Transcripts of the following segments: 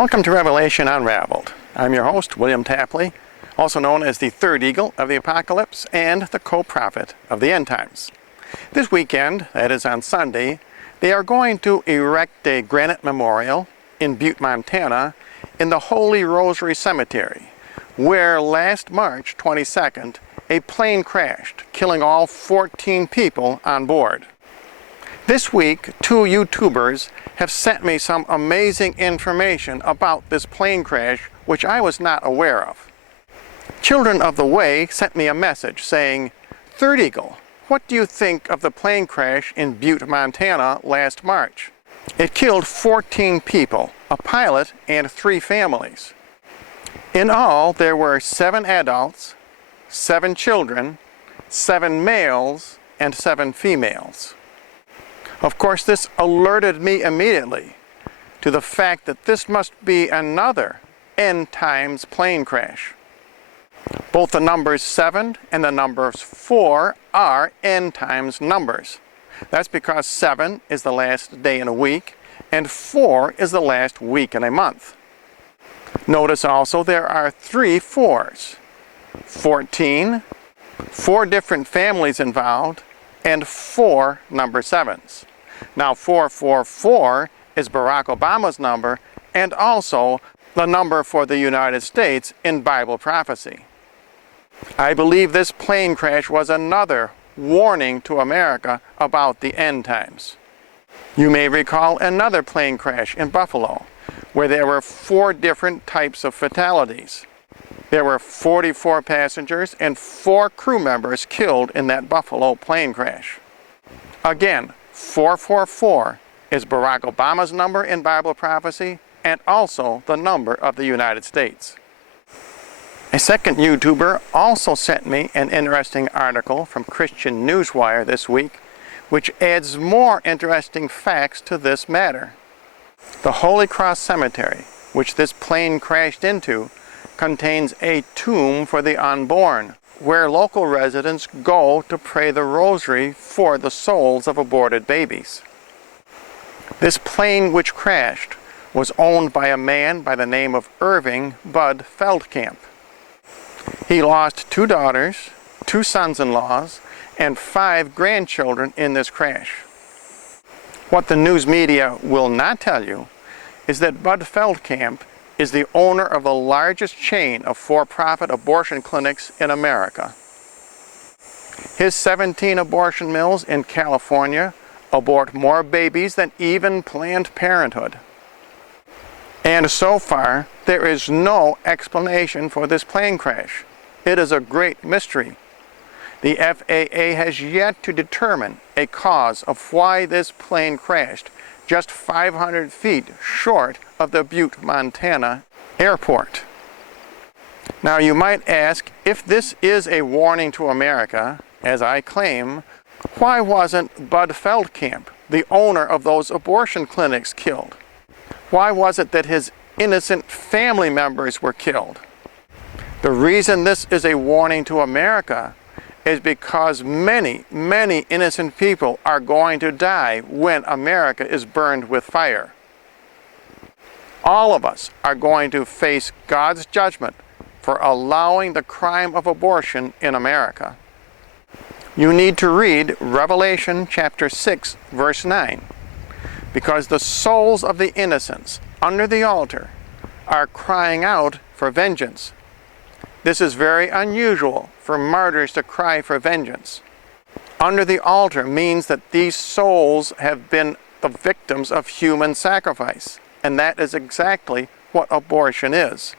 Welcome to Revelation Unraveled. I'm your host, William Tapley, also known as the third eagle of the apocalypse and the co-prophet of the end times. This weekend, that is on Sunday, they are going to erect a granite memorial in Butte, Montana, in the Holy Rosary Cemetery, where last March 22nd, a plane crashed, killing all 14 people on board. This week, two YouTubers have sent me some amazing information about this plane crash, which I was not aware of. Children of the Way sent me a message saying, "Third Eagle, what do you think of the plane crash in Butte, Montana last March? It killed 14 people, a pilot and 3 families. In all, there were 7 adults, 7 children, 7 males, and 7 females." Of course, this alerted me immediately to the fact that this must be another end times plane crash. Both the numbers 7 and the numbers 4 are end times numbers. That's because 7 is the last day in a week and 4 is the last week in a month. Notice also there are 3 4s, 14, 4 different families involved, and 4 number 7s. Now 444 is Barack Obama's number and also the number for the United States in Bible prophecy. I believe this plane crash was another warning to America about the end times. You may recall another plane crash in Buffalo, where there were 4 different types of fatalities. There were 44 passengers and 4 crew members killed in that Buffalo plane crash. Again, 444 is Barack Obama's number in Bible prophecy and also the number of the United States. A second YouTuber also sent me an interesting article from Christian Newswire this week, which adds more interesting facts to this matter. The Holy Cross Cemetery, which this plane crashed into, contains a tomb for the unborn, where local residents go to pray the rosary for the souls of aborted babies. This plane which crashed was owned by a man by the name of Irving Bud Feldkamp. He lost 2 daughters, 2 sons-in-laws, and 5 grandchildren in this crash. What the news media will not tell you is that Bud Feldkamp is the owner of the largest chain of for-profit abortion clinics in America. His 17 abortion mills in California abort more babies than even Planned Parenthood. And so far, there is no explanation for this plane crash. It is a great mystery. The FAA has yet to determine a cause of why this plane crashed just 500 feet short of the Butte, Montana airport. Now you might ask, if this is a warning to America, as I claim, why wasn't Bud Feldkamp, the owner of those abortion clinics, killed? Why was it that his innocent family members were killed? The reason this is a warning to America is because many, many innocent people are going to die when America is burned with fire. All of us are going to face God's judgment for allowing the crime of abortion in America. You need to read Revelation chapter 6, verse 9, because the souls of the innocents under the altar are crying out for vengeance. This is very unusual for martyrs to cry for vengeance. Under the altar means that these souls have been the victims of human sacrifice, and that is exactly what abortion is.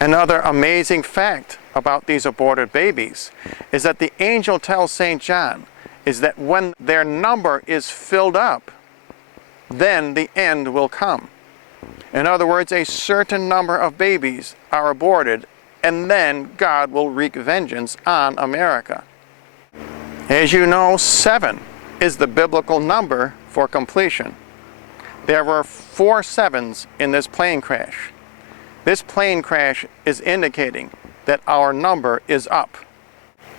Another amazing fact about these aborted babies is that the angel tells St. John is that when their number is filled up, then the end will come. In other words, a certain number of babies are aborted, and then God will wreak vengeance on America. As you know, 7 is the biblical number for completion. There were 4 7s in this plane crash. This plane crash is indicating that our number is up.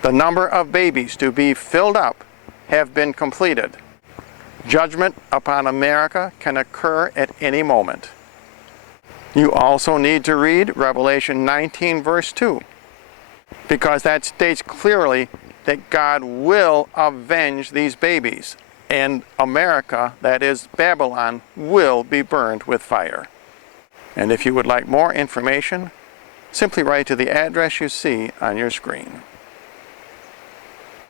The number of babies to be filled up have been completed. Judgment upon America can occur at any moment. You also need to read Revelation 19 verse 2, because that states clearly that God will avenge these babies, and America, that is Babylon, will be burned with fire. And if you would like more information, simply write to the address you see on your screen.